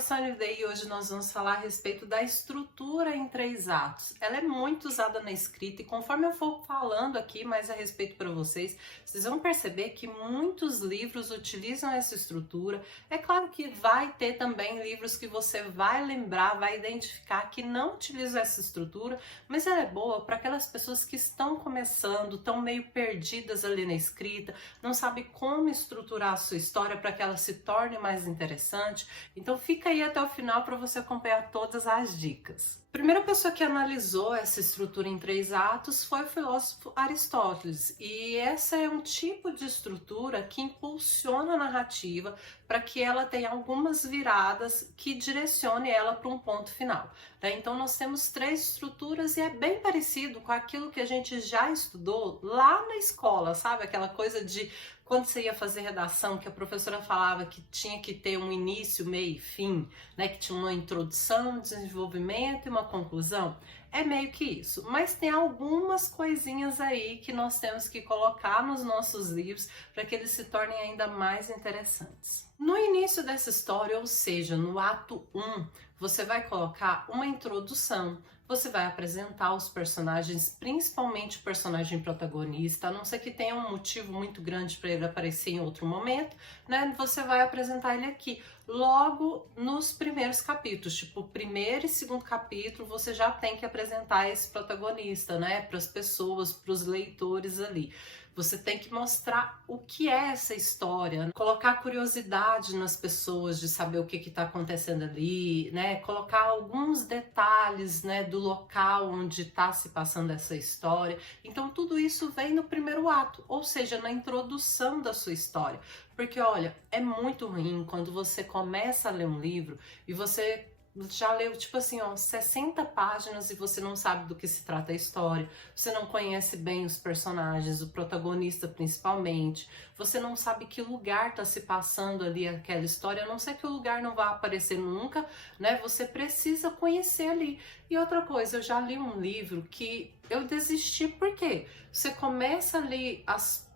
Sônia Day e hoje nós vamos falar a respeito da estrutura em 3 atos. Ela é muito usada na escrita e conforme eu for falando aqui mais a respeito para vocês, vocês vão perceber que muitos livros utilizam essa estrutura. É claro que vai ter também livros que você vai lembrar, vai identificar que não utilizam essa estrutura, mas ela é boa para aquelas pessoas que estão começando, estão meio perdidas ali na escrita, não sabem como estruturar a sua história para que ela se torne mais interessante. Então fica aí até o final para você acompanhar todas as dicas. A primeira pessoa que analisou essa estrutura em 3 atos foi o filósofo Aristóteles, e essa é um tipo de estrutura que impulsiona a narrativa para que ela tenha algumas viradas que direcione ela para um ponto final. Então nós temos 3 estruturas e é bem parecido com aquilo que a gente já estudou lá na escola, sabe? Aquela coisa de quando você ia fazer redação, que a professora falava que tinha que ter um início, meio e fim, né? Que tinha uma introdução, um desenvolvimento e uma conclusão. É meio que isso, mas tem algumas coisinhas aí que nós temos que colocar nos nossos livros para que eles se tornem ainda mais interessantes. No início dessa história, ou seja, no ato 1, você vai colocar uma introdução, você vai apresentar os personagens, principalmente o personagem protagonista, a não ser que tenha um motivo muito grande para ele aparecer em outro momento, né? Você vai apresentar ele aqui, logo nos primeiros capítulos, tipo, o primeiro e segundo capítulo, você já tem que apresentar esse protagonista, né? Para as pessoas, para os leitores ali. Você tem que mostrar o que é essa história, colocar curiosidade nas pessoas de saber o que está acontecendo ali, né? Colocar alguns detalhes, né, do local onde está se passando essa história. Então tudo isso vem no primeiro ato, ou seja, na introdução da sua história. Porque olha, é muito ruim quando você começa a ler um livro e você já leu, tipo assim, ó, 60 páginas e você não sabe do que se trata a história, você não conhece bem os personagens, o protagonista principalmente, você não sabe que lugar tá se passando ali aquela história, a não ser que o lugar não vá aparecer nunca, né? Você precisa conhecer ali. E outra coisa, eu já li um livro que eu desisti porque você começa ali as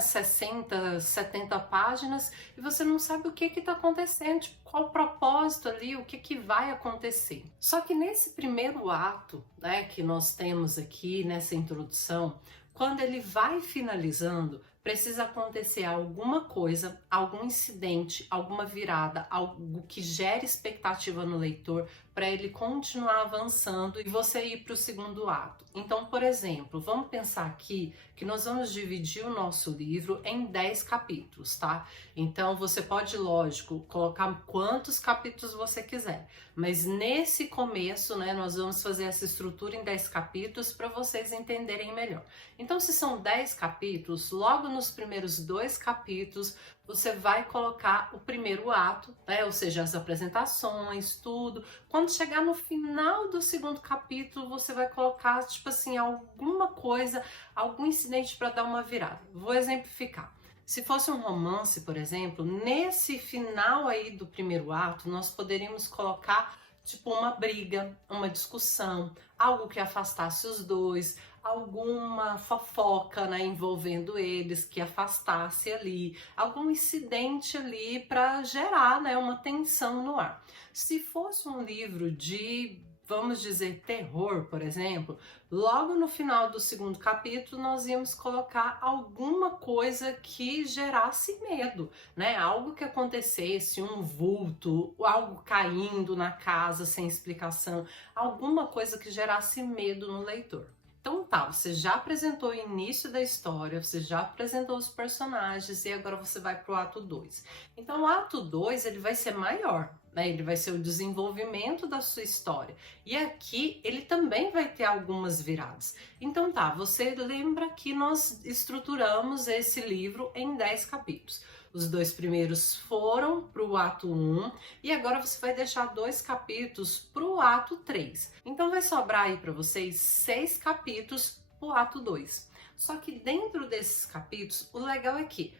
60, 70 páginas e você não sabe o que está acontecendo, tipo, qual o propósito ali, o que vai acontecer. Só que nesse primeiro ato, né, que nós temos aqui nessa introdução, quando ele vai finalizando, precisa acontecer alguma coisa, algum incidente, alguma virada, algo que gere expectativa no leitor para ele continuar avançando e você ir para o segundo ato. Então, por exemplo, vamos pensar aqui que nós vamos dividir o nosso livro em 10 capítulos, tá? Então, você pode, lógico, colocar quantos capítulos você quiser, mas nesse começo, né, nós vamos fazer essa estrutura em 10 capítulos para vocês entenderem melhor. Então, se são 10 capítulos, logo nos primeiros 2 capítulos, você vai colocar o primeiro ato, né? Ou seja, as apresentações, tudo. Quando chegar no final do segundo capítulo, você vai colocar, tipo assim, alguma coisa, algum incidente para dar uma virada. Vou exemplificar. Se fosse um romance, por exemplo, nesse final aí do primeiro ato, nós poderíamos colocar tipo uma briga, uma discussão, algo que afastasse os dois, alguma fofoca, né, envolvendo eles, que afastasse ali, algum incidente ali para gerar, né, uma tensão no ar. Se fosse um livro de, vamos dizer, terror, por exemplo, logo no final do segundo capítulo nós íamos colocar alguma coisa que gerasse medo, né? Algo que acontecesse, um vulto, algo caindo na casa sem explicação, alguma coisa que gerasse medo no leitor. Então tá, você já apresentou o início da história, você já apresentou os personagens e agora você vai pro ato 2. Então o ato 2 ele vai ser maior, né? Ele vai ser o desenvolvimento da sua história. E aqui ele também vai ter algumas viradas. Então tá, você lembra que nós estruturamos esse livro em 10 capítulos. Os 2 primeiros foram para o ato 1 e agora você vai deixar 2 capítulos para o ato 3. Então vai sobrar aí para vocês 6 capítulos para o ato 2. Só que dentro desses capítulos, o legal é que,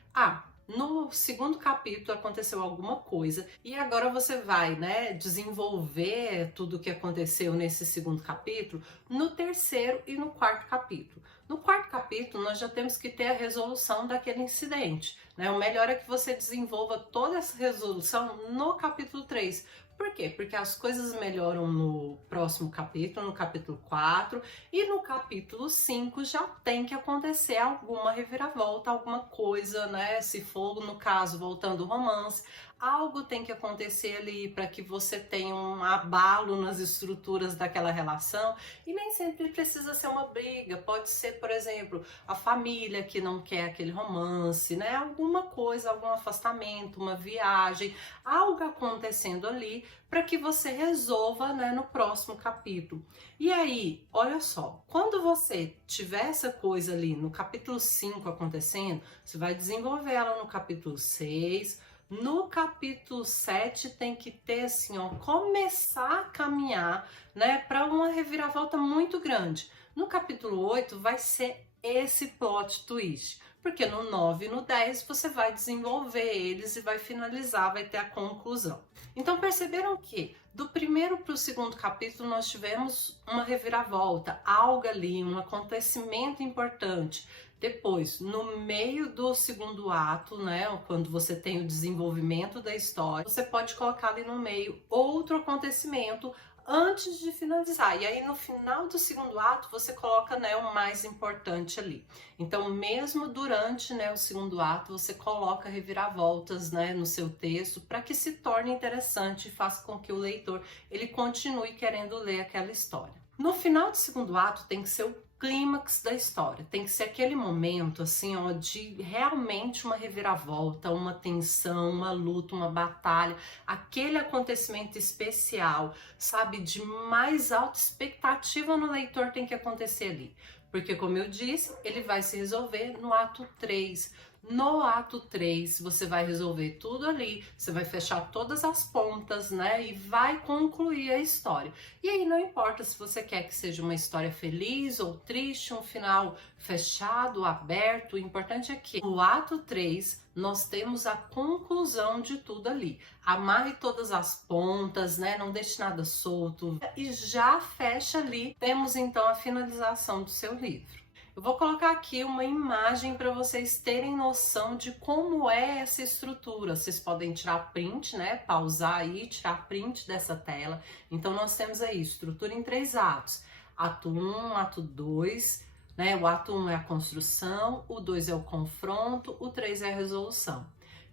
no segundo capítulo aconteceu alguma coisa e agora você vai, né, desenvolver tudo o que aconteceu nesse segundo capítulo no terceiro e no quarto capítulo. No quarto capítulo nós já temos que ter a resolução daquele incidente, né? O melhor é que você desenvolva toda essa resolução no capítulo 3, Por quê? Porque as coisas melhoram no próximo capítulo, no capítulo 4, e no capítulo 5 já tem que acontecer alguma reviravolta, alguma coisa, né? Se for, no caso, voltando ao romance, algo tem que acontecer ali para que você tenha um abalo nas estruturas daquela relação, e nem sempre precisa ser uma briga, pode ser, por exemplo, a família que não quer aquele romance, né? Alguma coisa, algum afastamento, uma viagem, algo acontecendo ali para que você resolva, né, no próximo capítulo. E aí, olha só, quando você tiver essa coisa ali no capítulo 5 acontecendo, você vai desenvolver ela no capítulo 6. No capítulo 7 tem que ter assim, ó, começar a caminhar, né, para uma reviravolta muito grande. No capítulo 8 vai ser esse plot twist, porque no 9 e no 10 você vai desenvolver eles e vai finalizar, vai ter a conclusão. Então perceberam que do primeiro para o segundo capítulo nós tivemos uma reviravolta, algo ali, um acontecimento importante. Depois, no meio do segundo ato, né, quando você tem o desenvolvimento da história, você pode colocar ali no meio outro acontecimento antes de finalizar. E aí no final do segundo ato você coloca, né, o mais importante ali. Então mesmo durante, né, o segundo ato você coloca reviravoltas, né, no seu texto para que se torne interessante e faça com que o leitor ele continue querendo ler aquela história. No final do segundo ato tem que ser o clímax da história, tem que ser aquele momento assim, ó, de realmente uma reviravolta, uma tensão, uma luta, uma batalha, aquele acontecimento especial, sabe, de mais alta expectativa no leitor tem que acontecer ali. Porque, como eu disse, ele vai se resolver no ato 3. No ato 3, você vai resolver tudo ali, você vai fechar todas as pontas, né? E vai concluir a história. E aí não importa se você quer que seja uma história feliz ou triste, um final fechado, aberto, o importante é que no ato 3 nós temos a conclusão de tudo ali. Amarre todas as pontas, né? Não deixe nada solto e já fecha ali. Temos então a finalização do seu livro. Eu vou colocar aqui uma imagem para vocês terem noção de como é essa estrutura. Vocês podem tirar print, né? Pausar aí, tirar print dessa tela. Então nós temos aí estrutura em 3 atos. Ato 1, ato 2, né? O ato 1 é a construção, o 2 é o confronto, o 3 é a resolução.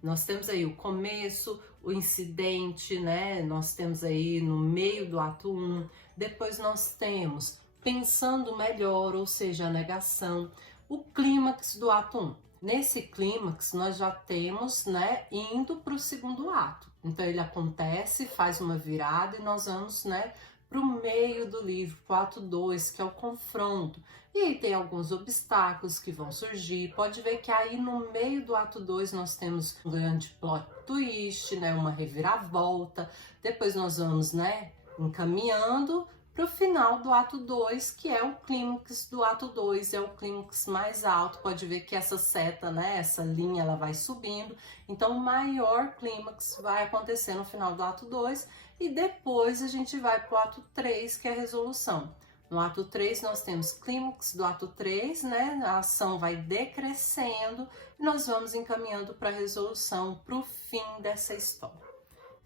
Nós temos aí o começo, o incidente, né? Nós temos aí no meio do ato 1. Depois nós temos pensando melhor, ou seja, a negação, o clímax do ato 1. Nesse clímax nós já temos, né, indo para o segundo ato. Então ele acontece, faz uma virada e nós vamos, né, para o meio do livro, para o ato 2, que é o confronto. E aí tem alguns obstáculos que vão surgir. Pode ver que aí no meio do ato 2 nós temos um grande plot twist, né, uma reviravolta. Depois nós vamos, né, encaminhando para o final do ato 2, que é o clímax do ato 2, é o clímax mais alto. Pode ver que essa seta, né, essa linha, ela vai subindo. Então, o maior clímax vai acontecer no final do ato 2 e depois a gente vai para o ato 3, que é a resolução. No ato 3, nós temos clímax do ato 3, né, a ação vai decrescendo e nós vamos encaminhando para a resolução, para o fim dessa história.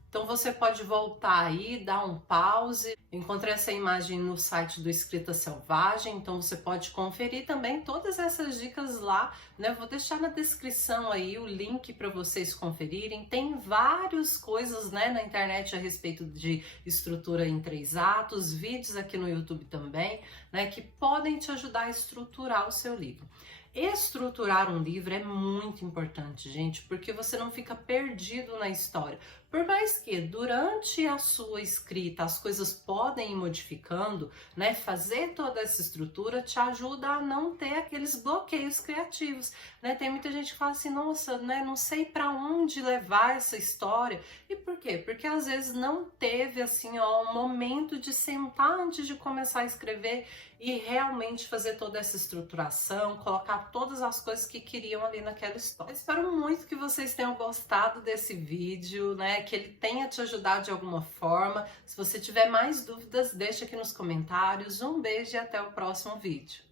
Então você pode voltar aí, dar um pause. Encontrei essa imagem no site do Escrita Selvagem, então você pode conferir também todas essas dicas lá, né? Vou deixar na descrição aí o link para vocês conferirem. Tem várias coisas, né, na internet a respeito de estrutura em 3 atos, vídeos aqui no YouTube também, né, que podem te ajudar a estruturar o seu livro. Estruturar um livro é muito importante, gente, porque você não fica perdido na história. Por mais que durante a sua escrita as coisas podem ir modificando, né? Fazer toda essa estrutura te ajuda a não ter aqueles bloqueios criativos, né? Tem muita gente que fala assim, nossa, né? Não sei para onde levar essa história. E por quê? Porque às vezes não teve assim, ó, um momento de sentar antes de começar a escrever e realmente fazer toda essa estruturação, colocar todas as coisas que queriam ali naquela história. Eu espero muito que vocês tenham gostado desse vídeo, né? Que ele tenha te ajudado de alguma forma. Se você tiver mais dúvidas, deixa aqui nos comentários. Um beijo e até o próximo vídeo.